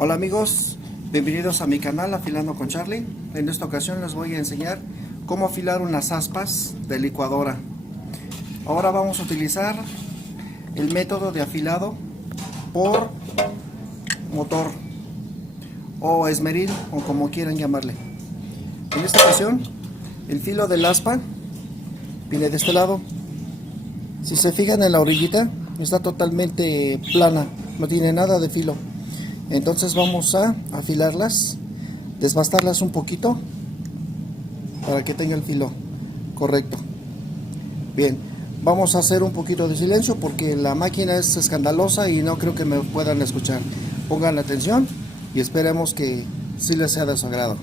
Hola amigos, bienvenidos a mi canal Afilando con Charlie. En esta ocasión les voy a enseñar cómo afilar unas aspas de licuadora. Ahora vamos a utilizar el método de afilado por motor o esmeril o como quieran llamarle. En esta ocasión el filo del aspa viene de este lado. Si se fijan en la orillita está totalmente plana, no tiene nada de filo. Entonces vamos a afilarlas, desbastarlas un poquito para que tenga el filo correcto. Bien, vamos a hacer un poquito de silencio porque la máquina es escandalosa y no creo que me puedan escuchar. Pongan atención y esperemos que sí les sea de su agrado.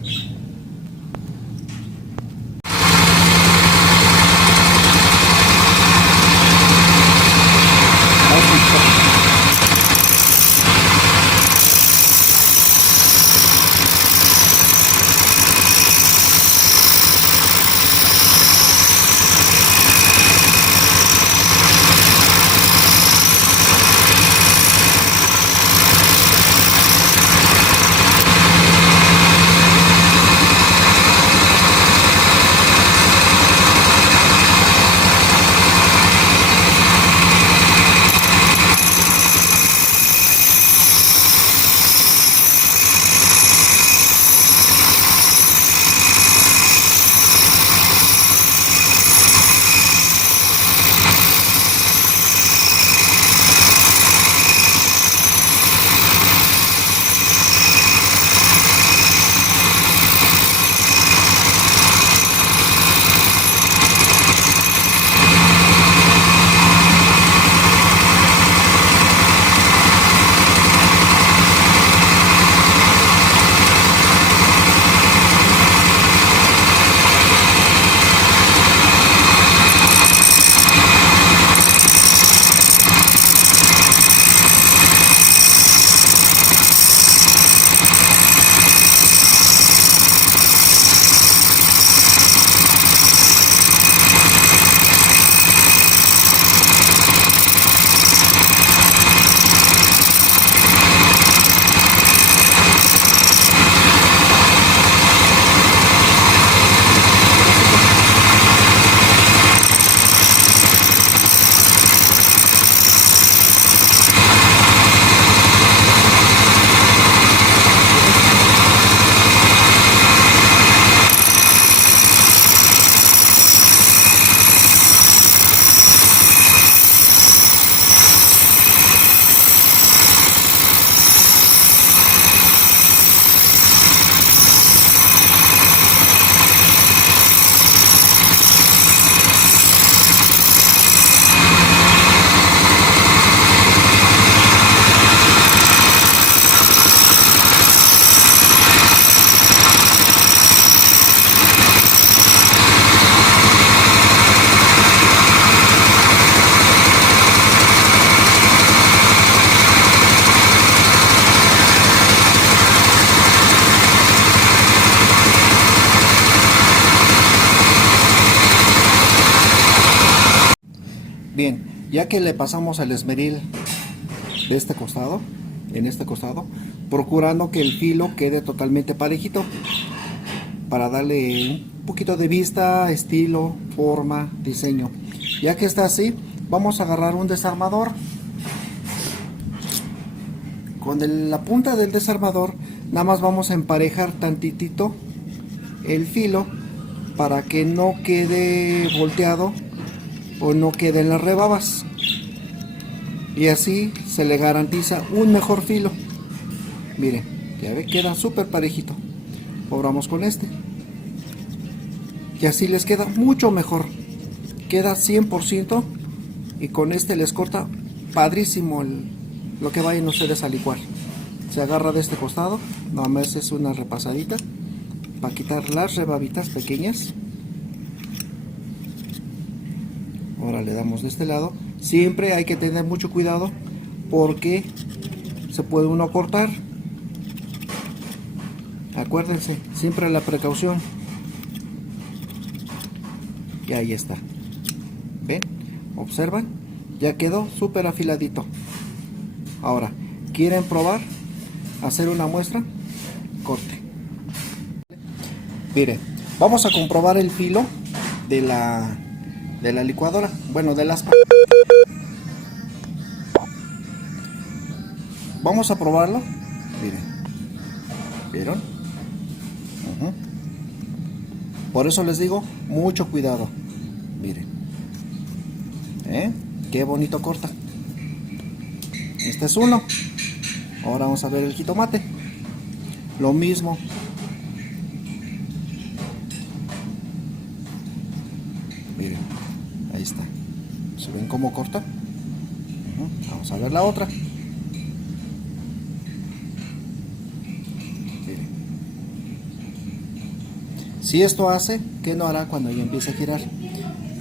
Bien, ya que le pasamos el esmeril de este costado, en este costado, procurando que el filo quede totalmente parejito para darle un poquito de vista, estilo, forma, diseño. Ya que está así, vamos a agarrar un desarmador. Con la punta del desarmador nada más vamos a emparejar tantitito el filo para que no quede volteado o no queden las rebabas, y así se le garantiza un mejor filo. Miren, ya ve, queda súper parejito. Obramos con este y así les queda mucho mejor, queda 100%, y con este les corta padrísimo lo que vayan ustedes a licuar. Se agarra de este costado, nada más es una repasadita para quitar las rebabitas pequeñas. Ahora le damos de este lado. Siempre hay que tener mucho cuidado porque se puede uno cortar. Acuérdense, siempre la precaución. Y ahí está. ¿Ven? ¿Observan? Ya quedó súper afiladito. Ahora, ¿quieren probar? hacer una muestra, corte. Mire, vamos a comprobar el filo de la licuadora, bueno, de las. Vamos a probarlo. Miren, ¿vieron? Por eso les digo, mucho cuidado. Miren, qué bonito corta. Este es uno. Ahora vamos a ver el jitomate. Lo mismo. Miren, ahí está. ¿Se ven cómo corta? Vamos a ver la otra. Miren. Si esto hace, ¿qué no hará cuando ya empiece a girar?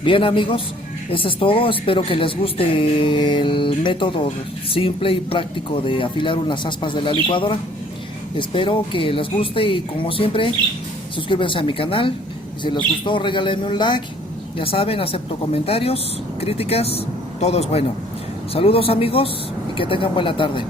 Bien, amigos, eso es todo. Espero que les guste el método simple y práctico de afilar unas aspas de la licuadora. Espero que les guste y, como siempre, suscríbanse a mi canal. Si les gustó, regálenme un like. Ya saben, acepto comentarios, críticas, todo es bueno. Saludos, amigos, y que tengan buena tarde.